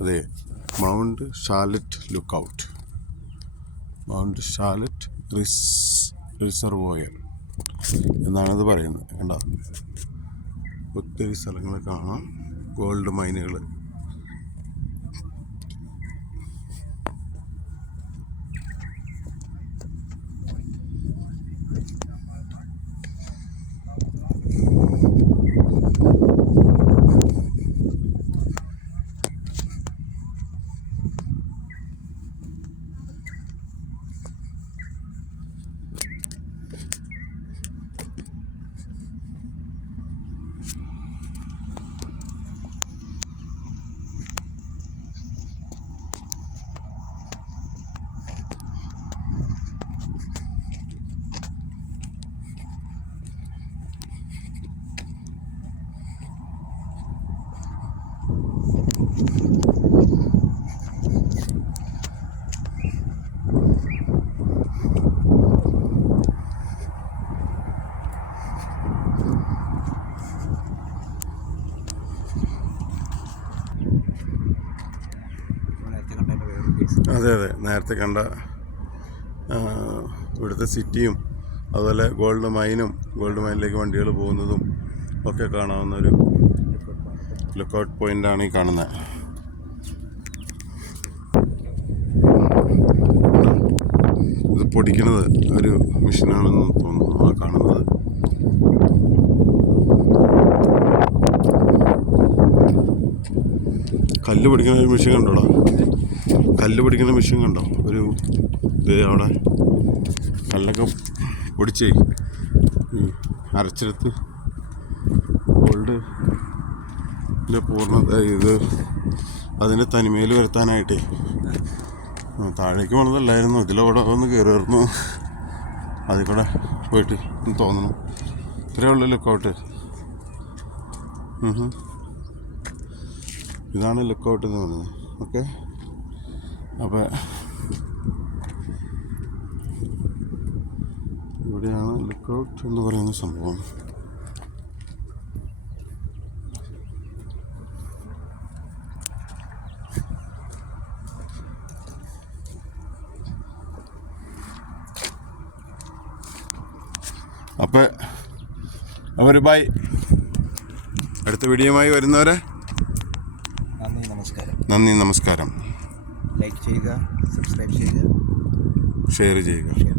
അതെ, mount ഷാലറ്റ് lookout, mount ഷാലറ്റ് reservoir എന്നാണിത് പറയുന്നത്. കണ്ടോ, ഒത്തിരി സ്ഥലങ്ങൾ കാണാം, ഗോൾഡ് മൈനുകൾ. അതെ അതെ, നേരത്തെ കണ്ട ഇവിടുത്തെ സിറ്റിയും അതുപോലെ ഗോൾഡ് മൈനിലേക്ക് വണ്ടികൾ പോകുന്നതും ഒക്കെ കാണാവുന്ന ഒരു ലുക്കൗട്ട് പോയിൻ്റാണ് ഈ കാണുന്നത്. ഇത് പൊടിക്കുന്നത് ഒരു മെഷീനാണെന്ന് തോന്നുന്നു ആ കാണുന്നത്. കല്ല് പൊടിക്കുന്ന ഒരു മെഷീൻ കണ്ടോടാ, കല്ല് പൊടിക്കുന്ന മെഷീൻ കണ്ടോ? ഒരു ഇത് അവിടെ കല്ലൊക്കെ പൊടിച്ചേ അരച്ചെടുത്ത് ഗോൾഡ് പൂർണ്ണത ഇത് അതിൻ്റെ തനിമയിൽ വരുത്താനായിട്ടേ താഴേക്ക് പോണതല്ലായിരുന്നു, ഇതിലൂടെ ഒന്ന് കയറിയിരുന്നു, അതിൽ കൂടെ പോയിട്ട് തോന്നണം. ഇത്രയേ ഉള്ളൂ ലുക്കൗട്ട്. ഇതാണ് ലുക്കൗട്ട് എന്ന് പറയുന്നത്. ഓക്കെ, അപ്പോൾ ഇവിടെയാണ് ലുക്കൗട്ട് എന്ന് പറയുന്ന സംഭവം. അപ്പോൾ ബൈ. അടുത്ത വീഡിയോയുമായി വരുന്നവരെ നന്ദി, നമസ്കാരം. ലൈക്ക് ചെയ്യുക, സബ്സ്ക്രൈബ് ചെയ്യുക, ഷെയർ ചെയ്യുക.